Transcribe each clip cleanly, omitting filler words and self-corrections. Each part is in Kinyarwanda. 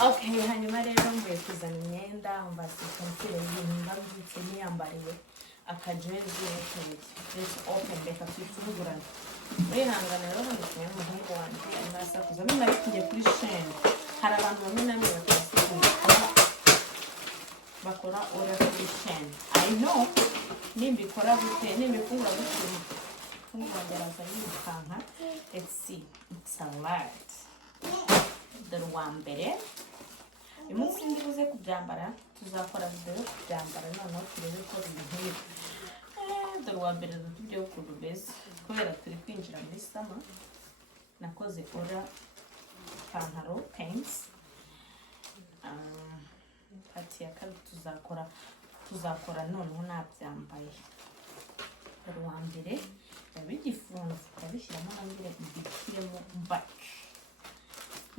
Okay, hanyuma rero mvuye kuzana imyenda mbasikansire ibintu mbabyutse niyambariye akajezi let's open reka tuyifungurane urihangana rero hano kumwe n'umuhungu wanjye arimo arasakuza nyuma arikuye kuri sheni hari abantu bamwe na bamwe bakora order kuri sheni I know nimbikora bite nimbifungura bite fungura ndaraza yirukanka let's see it's a lot dore uwa mbere uyu munsi ndibuze kubyambara tuzakora video yo kubyambara noneho turebe ko bimuhira dore uwa mbere dutubye ukuntu beza kubera turi kwinjira muri summer nakoze order ipantaro pants pati ya kabiri tuzakora noneho nabyambaye dore uwa mbere yabigifunze ukabishyiramo nambere mbikiremo back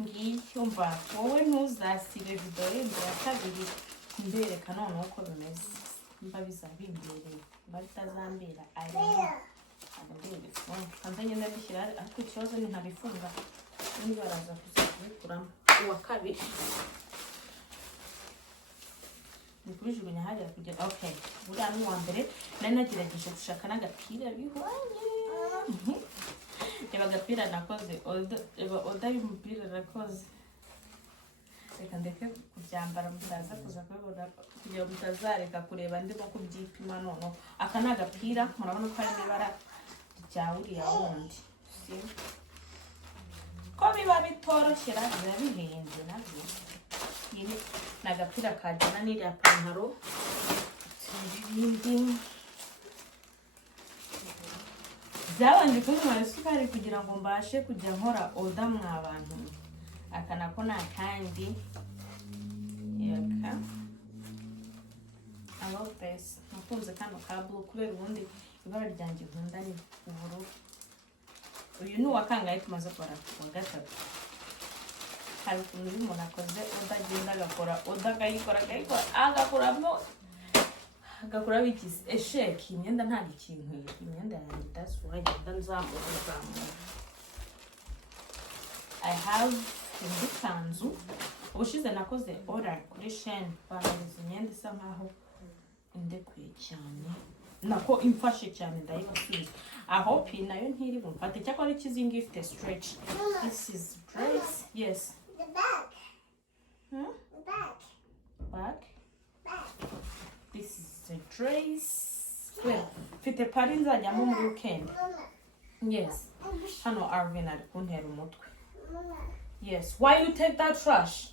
ngiyo mba wowe ntuzasire video yindi ya kabiri mbereka noneho uko bimeze mba bizabimbereye mba bitazambera ariko bifunga kandi ngenda bishyira ariko ikibazo ni ntabifunga n'indi baraza kuzikuramo uwa kabiri ni kubijugunya hariya kugira okay buriya ni uwa mbere nari nagerageje gushaka n'agapira bihwanye reba agapira nakoze oda y'umupira nakoze reka ndeke kubyambara mutaza kuza kubibona kugira ngo mutazareka kureba ndimo kubyipima noneho aka ni agapira murabona ko harimo ibara rya uriya wundi ko biba bitoroshye biba bihenze nabyo ni agapira kajyana n'iriya pantaro ibindi byabanje kunywa isukari kugira ngo mbashe kujya nkora oda mwabantu aka nako ni akandi yaka alo pesi nakunze kano ka blue kubera ubundi ibara ryanjye nkunda ni ubururu uyu ni uwa kangahe tumaze gukora uwa gatatu hari ukuntu iyo umuntu akoze oda agenda agakora oda akayikora agakora bikize esheki imyenda nta ikintu imyenda yanjye idasuha agenda nzamura I have indi kanzu ubushize nakoze order kuri sheni bamariza imyenda isa nkaho indekuye cyane nako imfashe cyane ndayibasubiza aho pi nayo ntiri bumfate cyakora ikizingi ifite stretch this is dress yes the back back this is the dress well fite pari nzajyamo muri weekend yes hano Arvin ari kuntera umutwe yes why you take that trash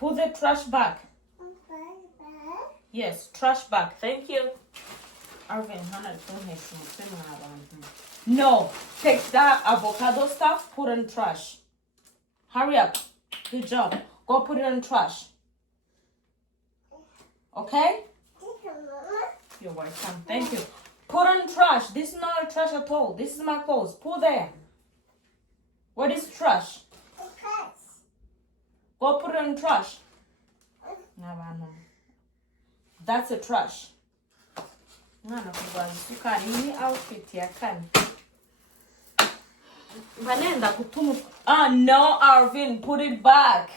put the trash back yes trash back thank you Arvin hano ari kuntesha umutwe mwabantu no take that avocado stuff put in trash hurry up good job go put it in trash okay you're welcome. Thank you. Put on trash. This is not a trash at all. This is my clothes. Put there. What is trash? Go put it in trash. That's a trash. Outfit ya kani. Vanenda kutumu. Ah no, Arvin, put it back.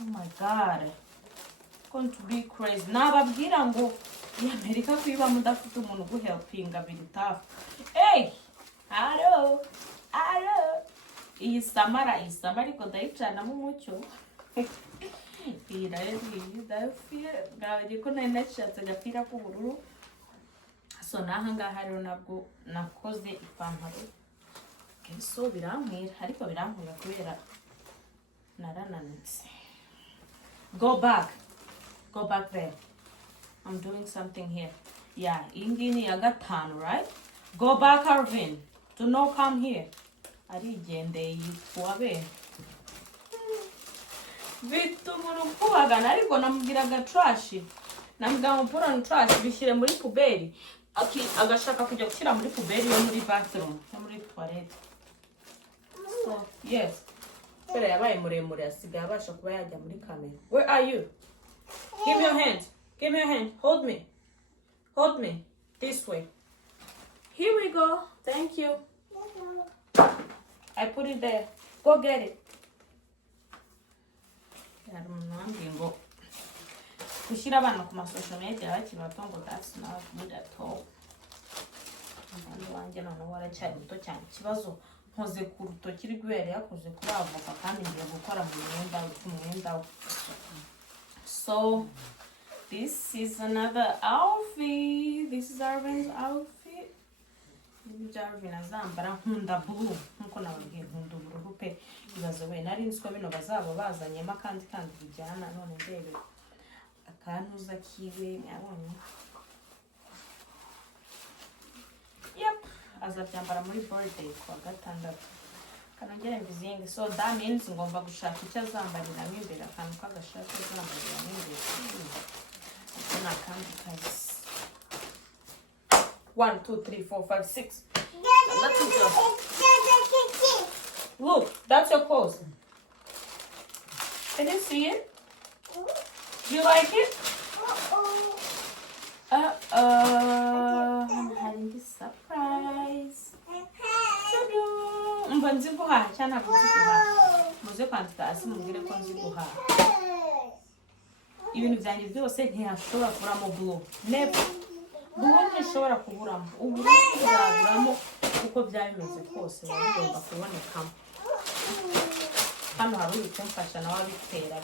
Oh my God. Going to be crazy. Nababwira ngo y'Amerika kwiba mudafite umuntu guhelpinga biri tough. Hey! Hello. Iyi samara ariko ndayicana mu mucyo. Gawe ko nari nashatse agapira k'ubururu. So naha ngaha rero nabwo nakoze ipantaro. So biramwira ariko biramwira kubera narananitse. Go back there. I'm doing something here. Yeah, ingini ya gatanu, right? Go back, Arvin. Do not come here. Arigendeye yitwabe. Bitumuru kubagana ariko namubwiraga trash. Namubwira ngo put on trash bishyire muri puberi. Agashaka kujya gushyira muri puberi yo muri bathroom, yo muri toilet. So, yes. Pero yabaye muremure asigaye abasha kuba yajya muri kamera. Where are you? Give me your hand. Give me your hand. Hold me. Hold me. This way. Here we go. Thank you. I put it there. Go get it. Gushyira abana ku masosho media bakiri bato ngo that's not good at all. Umwana wanjye noneho waracyari muto cyane. Ikibazo nkoze ku rutoki rw'ibere yakoze kuri avoka kandi ngiye gukora mu mwenda. So this is another outfit. This is Arvin's outfit. Arvin azambara nkunda blue nkuko nababwiye nkunda ubururu pe. Ibaze we nari nziko bino bazaba bazanyemo kandi bijyana none ndebe akantuza kiwe mwabonye. Yep, azabyambara muri birthday kwa gatandatu. Kanongera mbizingi. So that means ngomba gushaka icyo azambarira imbere akantu kagashaka azambarira imbere. Kuna kandi kazi. 1 2 3 4 5 6. Look, that's your clothes. Can you see it? Do you like it? I'm having this surprise. Mba nzi guhaha cyane ntabwo nzi guhaha. Muze kwandika hasi mubwire ko nzi guhaha. Ibintu byanjye byose ntiyashobora kuburamo blue. Never. Blue ntishobora kuburamo. Ubururu buzaburamo kuko byabimeze kose bigomba kubonekamo. Hano hari ukumfasha nawe bitera.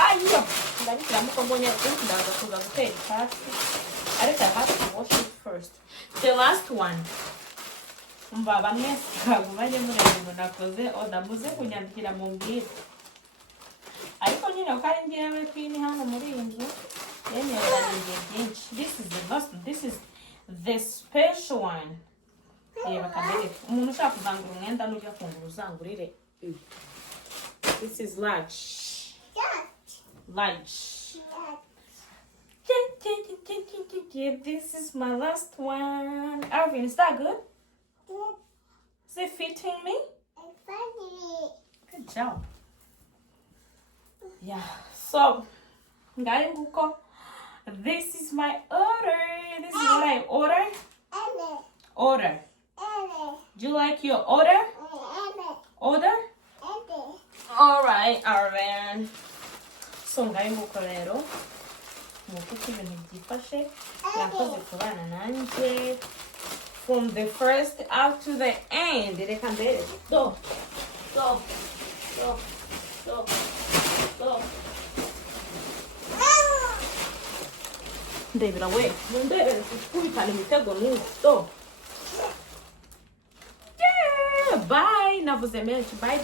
Ayo! Ndabishyiramo ko mbonye ndaza kuza gutera icyatsi. Ariko I have to wash it first. The last one. Umva bamwe bagumanye muri nakoze oda muze kunyandikira mu mbwire. Ariko nyine ko ari ngewe kwini hano muri iyi nzu yemeranye byinshi. This is the special one. Reba kamere umuntu ushaka kuzangura umwenda n'ujya kungura uzangurire. This is large. This is my last one. Arvin, is that good? Is it fitting me? Good job. Yeah. So, this is my order. This is what I order. Do you like your order? All right, Arvin. So, rero mukuko ibintu byifashe yakoze kubana nanjye from the first out to the end. Reka mbere go. Ndebera we ndebera kubitana imitego n'usto. Yeah, bye. Navuze menshi. Bye.